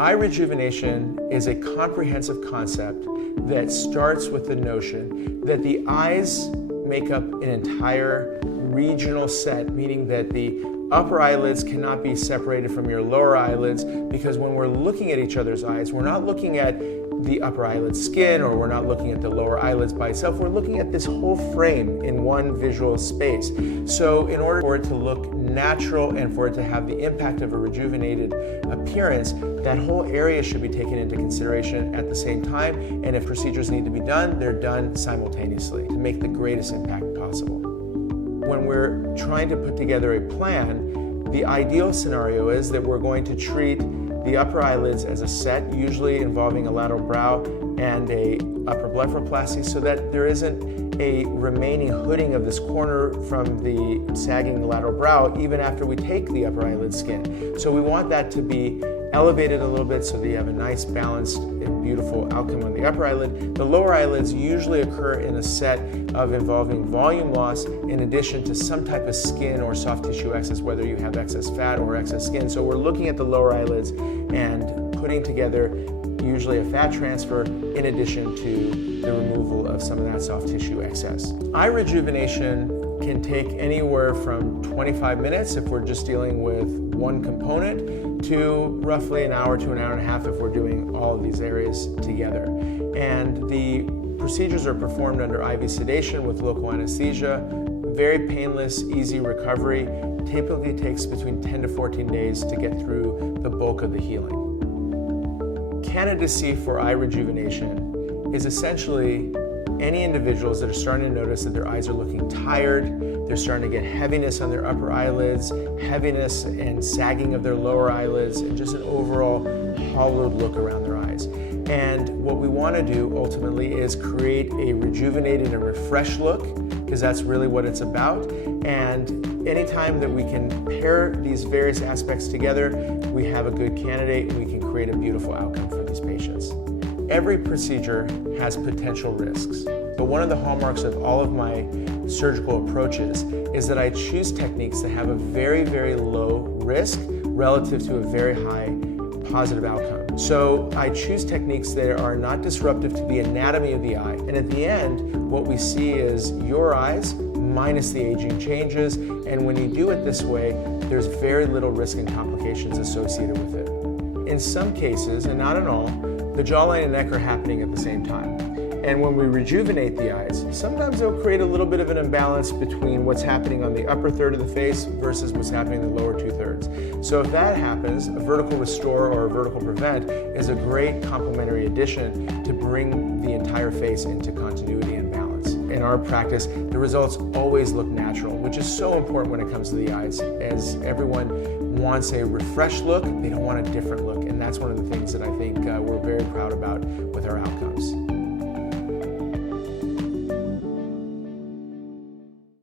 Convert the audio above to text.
Eye rejuvenation is a comprehensive concept that starts with the notion that the eyes make up an entire regional set, meaning that the upper eyelids cannot be separated from your lower eyelids, because when we're looking at each other's eyes, we're not looking at the upper eyelid skin, or we're not looking at the lower eyelids by itself. We're looking at this whole frame in one visual space. So in order for it to look natural and for it to have the impact of a rejuvenated appearance, that whole area should be taken into consideration at the same time. And if procedures need to be done, they're done simultaneously to make the greatest impact possible. When we're trying to put together a plan, the ideal scenario is that we're going to treat the upper eyelids as a set, usually involving a lateral brow and a upper blepharoplasty, so that there isn't a remaining hooding of this corner from the sagging lateral brow even after we take the upper eyelid skin. So we want that to be elevated a little bit so that you have a nice balanced and beautiful outcome on the upper eyelid. The lower eyelids usually occur in a set of involving volume loss in addition to some type of skin or soft tissue excess, whether you have excess fat or excess skin. So we're looking at the lower eyelids and putting together usually a fat transfer in addition to the removal of some of that soft tissue excess. Eye rejuvenation can take anywhere from 25 minutes if we're just dealing with one component to roughly an hour to an hour and a half if we're doing all of these areas together. And the procedures are performed under IV sedation with local anesthesia. Very painless, easy recovery. Typically takes between 10 to 14 days to get through the bulk of the healing. Candidacy for eye rejuvenation is essentially any individuals that are starting to notice that their eyes are looking tired, they're starting to get heaviness on their upper eyelids, heaviness and sagging of their lower eyelids, and just an overall hollowed look around their eyes. And what we want to do ultimately is create a rejuvenated and refreshed look, because that's really what it's about. And anytime that we can pair these various aspects together, we have a good candidate and we can create a beautiful outcome for these patients. Every procedure has potential risks, but one of the hallmarks of all of my surgical approaches is that I choose techniques that have a very, very low risk relative to a very high positive outcome. So I choose techniques that are not disruptive to the anatomy of the eye. And at the end, what we see is your eyes minus the aging changes. And when you do it this way, there's very little risk and complications associated with it. In some cases, and not in all, the jawline and neck are happening at the same time. And when we rejuvenate the eyes, sometimes it'll create a little bit of an imbalance between what's happening on the upper third of the face versus what's happening in the lower 2/3. So if that happens, a vertical restore or a vertical prevent is a great complementary addition to bring the entire face into continuity and balance. In our practice, the results always look natural, which is so important when it comes to the eyes, as everyone wants a refreshed look, they don't want a different look. And that's one of the things that I think